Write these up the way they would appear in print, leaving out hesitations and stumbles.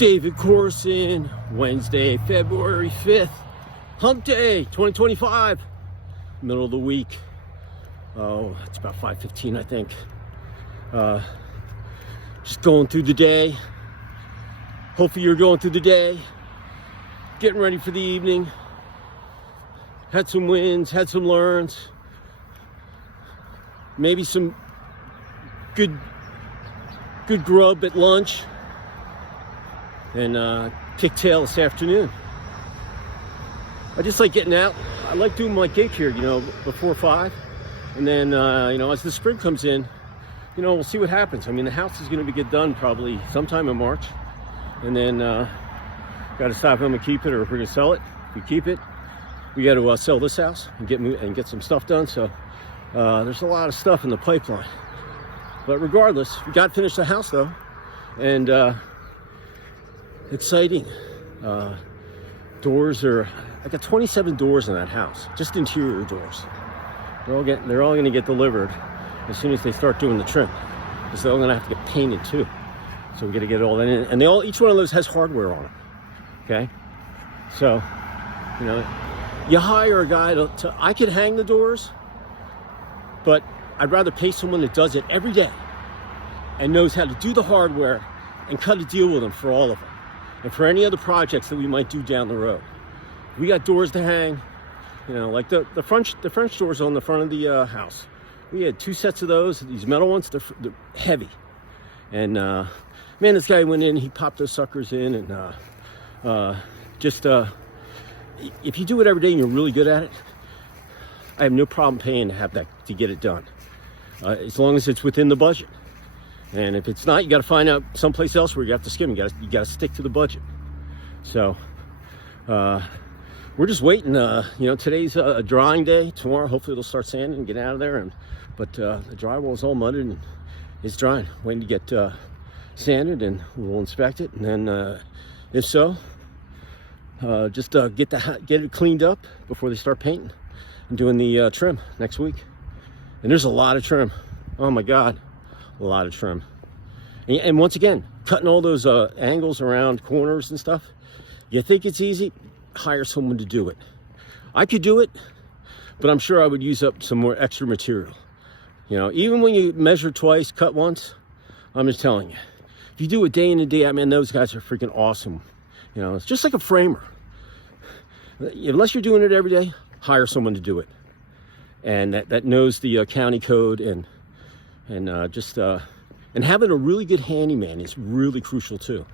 David Corson, Wednesday, February 5th, Hump Day 2025, middle of the week. Oh, it's about 5:15, I think. Just going through the day. Hopefully you're going through the day, getting ready for the evening. Had some wins, had some learns, maybe some good grub at lunch, and kick tail this afternoon. I just like getting out. I like doing my gig here, before 5, and then as the spring comes in, we'll see what happens. I mean, the house is going to get done probably sometime in March, and then got to decide if I'm going to keep it or if we're going to sell it. If we keep it, we got to sell this house and get some stuff done. So there's a lot of stuff in the pipeline. But regardless, we got to finish the house though, and exciting. Doors are. I got 27 doors in that house, just interior doors. They're all going to get delivered as soon as they start doing the trim, because they're all going to have to get painted too. So we got to get all that in, and each one of those has hardware on it. Okay, so you hire a guy to. I could hang the doors, but I'd rather pay someone that does it every day and knows how to do the hardware and cut a deal with them for all of them, and for any other projects that we might do down the road. We got doors to hang, like the French doors on the front of the house. We had 2 sets of those, these metal ones. They're heavy, and man, this guy went in, he popped those suckers in, and if you do it every day and you're really good at it, I have no problem paying to get it done, as long as it's within the budget. And if it's not, you got to find out someplace else where you have to skim. You got to stick to the budget. So we're just waiting. Today's a drying day. Tomorrow, hopefully, it'll start sanding and get out of there. But the drywall is all mudded and it's drying. Waiting to get sanded, and we'll inspect it. And then, if so, just get it cleaned up before they start painting and doing the trim next week. And there's a lot of trim. Oh my God, a lot of trim. And once again, cutting all those angles around corners and stuff. You think it's easy? Hire someone to do it. I could do it, but I'm sure I would use up some more extra material. Even when you measure twice, cut once, I'm just telling you. If you do it day in and day out, man, those guys are freaking awesome. It's just like a framer. Unless you're doing it every day, hire someone to do it. And that knows the county code, and having a really good handyman is really crucial too.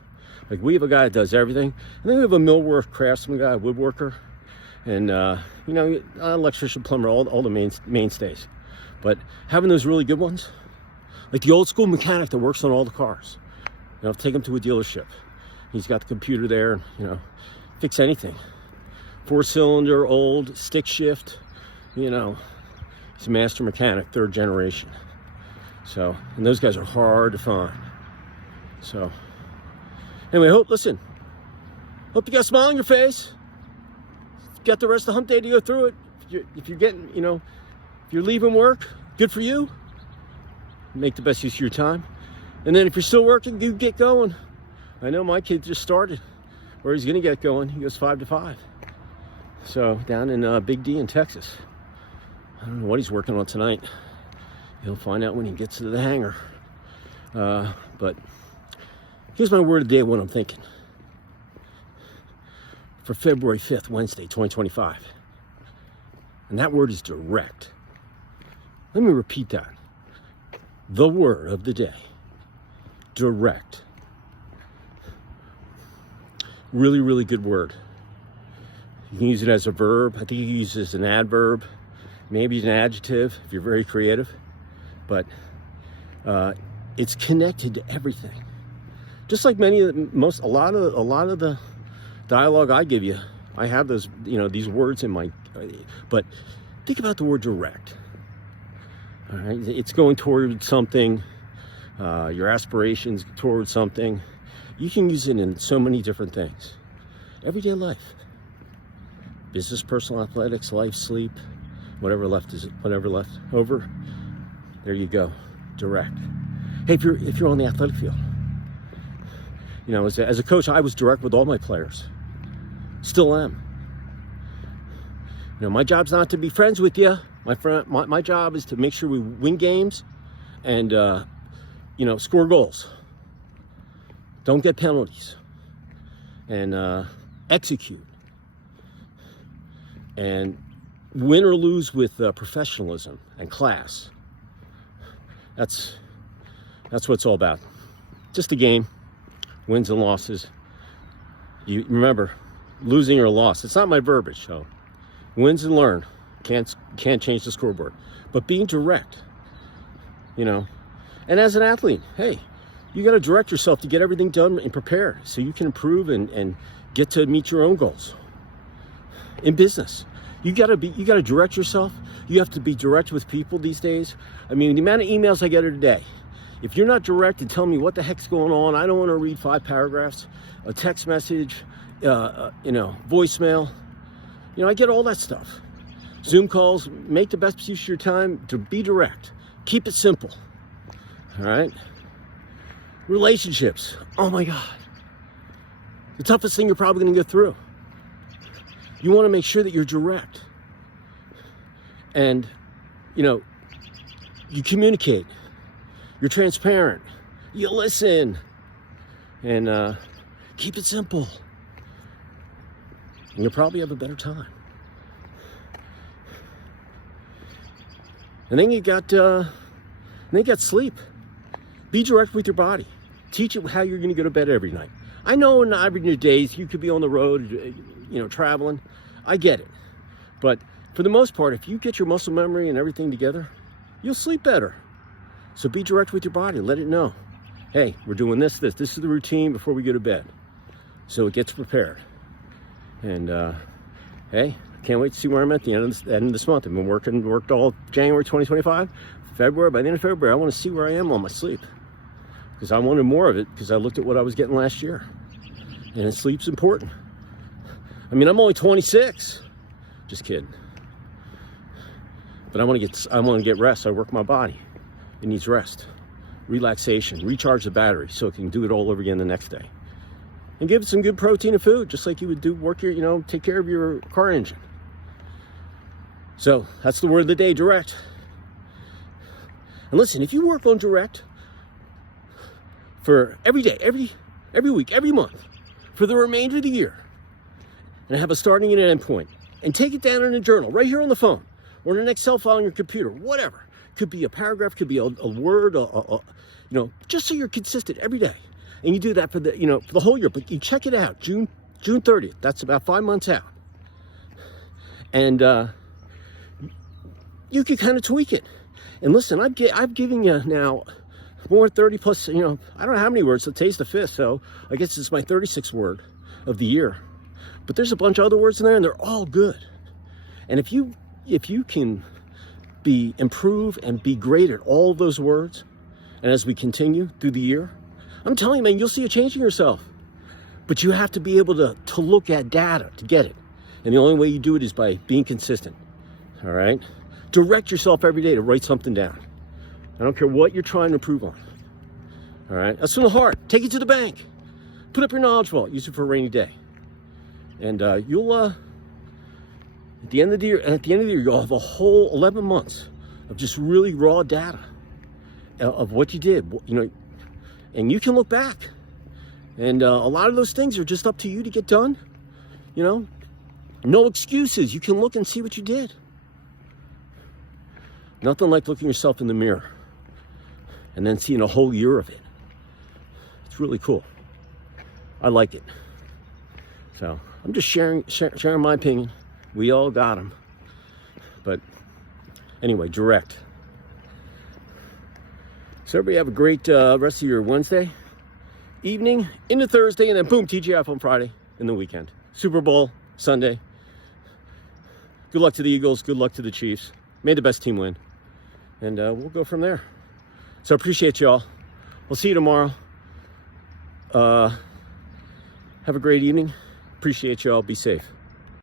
Like, we have a guy that does everything, and then we have a millwork craftsman guy, a woodworker, and an electrician, plumber, all the mainstays. But having those really good ones, like the old school mechanic that works on all the cars, take them to a dealership. He's got the computer there, fix anything. 4-cylinder, old, stick shift, he's a master mechanic, 3rd generation. So, and those guys are hard to find. So, anyway, hope you got a smile on your face. You got the rest of the hump day to go through it. If you're getting, if you're leaving work, good for you. Make the best use of your time. And then if you're still working, you get going. I know my kid just started, or he's gonna get going. He goes 5 to 5. So down in Big D in Texas. I don't know what he's working on tonight. He'll find out when he gets to the hangar. But here's my word of the day, what I'm thinking. For February 5th, Wednesday, 2025. And that word is direct. Let me repeat that. The word of the day. Direct. Really, really good word. You can use it as a verb. I think you can use it as an adverb. Maybe an adjective if you're very creative. But it's connected to everything. Just like a lot of the dialogue I give you, I have those, these words in my. But think about the word direct. All right, it's going toward something. Your aspirations toward something. You can use it in so many different things. Everyday life. Business, personal, athletics, life, sleep, whatever left over. There you go. Direct. Hey, if you're on the athletic field, You know, as a coach, I was direct with all my players. Still am. You know, my job's not to be friends with you. My job is to make sure we win games and, you know, score goals. Don't get penalties. And execute. And win or lose with professionalism and class. That's what it's all about. Just a game. Wins and losses. You remember, losing or loss. It's not my verbiage, so wins and learn. Can't change the scoreboard. But being direct, you know. And as an athlete, hey, you got to direct yourself to get everything done and prepared so you can improve and get to meet your own goals. In business, you got to direct yourself. You have to be direct with people these days. I mean, the amount of emails I get every day. If you're not direct and tell me what the heck's going on, I don't want to read 5 paragraphs, a text message, you know, voicemail. You know, I get all that stuff. Zoom calls, make the best use of your time to be direct. Keep it simple. All right? Relationships. Oh my God. The toughest thing you're probably going to go through. You want to make sure that you're direct. And, you know, you communicate. You're transparent. You listen. And keep it simple. And you'll probably have a better time. And then you got sleep. Be direct with your body. Teach it how you're going to go to bed every night. I know in average days you could be on the road, you know, traveling. I get it. But for the most part, if you get your muscle memory and everything together, you'll sleep better. So be direct with your body. Let it know. Hey, we're doing this. This is the routine before we go to bed. So it gets prepared. And hey, can't wait to see where I'm at the end of this month. I've been worked all January 2025. February, by the end of February, I want to see where I am on my sleep. Because I wanted more of it because I looked at what I was getting last year. And sleep's important. I mean, I'm only 26. Just kidding. But I want to get rest. I work my body. It needs rest, relaxation, recharge the battery so it can do it all over again the next day. And give it some good protein and food, just like you would take care of your car engine. So that's the word of the day, direct. And listen, if you work on direct for every day, every week, every month, for the remainder of the year, and have a starting and an end point, and take it down in a journal, right here on the phone, or in an Excel file on your computer, whatever. Could be a paragraph, could be a word, you know, just so you're consistent every day. And you do that for the whole year, but you check it out, June 30th. That's about 5 months out. And you can kind of tweak it. And listen, I've given you now more 30 plus, you know, I don't know how many words. So today's the 5th, so I guess it's my 36th word of the year. But there's a bunch of other words in there, and they're all good. And if you can improve and be great at all of those words, and as we continue through the year, I'm telling you, man, you'll see a change in yourself. But you have to be able to look at data to get it. And the only way you do it is by being consistent. All right? Direct yourself every day to write something down. I don't care what you're trying to improve on. All right? That's from the heart. Take it to the bank. Put up your knowledge vault. Use it for a rainy day. And you'll at the end of the year, you'll have a whole 11 months of just really raw data of what you did, you know, and you can look back. And a lot of those things are just up to you to get done. You know, no excuses. You can look and see what you did. Nothing like looking yourself in the mirror and then seeing a whole year of it. It's really cool. I like it. So I'm just sharing my opinion. We all got them. But anyway, direct. So everybody have a great rest of your Wednesday evening into Thursday, and then boom, TGF on Friday in the weekend. Super Bowl Sunday. Good luck to the Eagles. Good luck to the Chiefs. May the best team win. And we'll go from there. So appreciate y'all. We'll see you tomorrow. Have a great evening. Appreciate y'all. Be safe.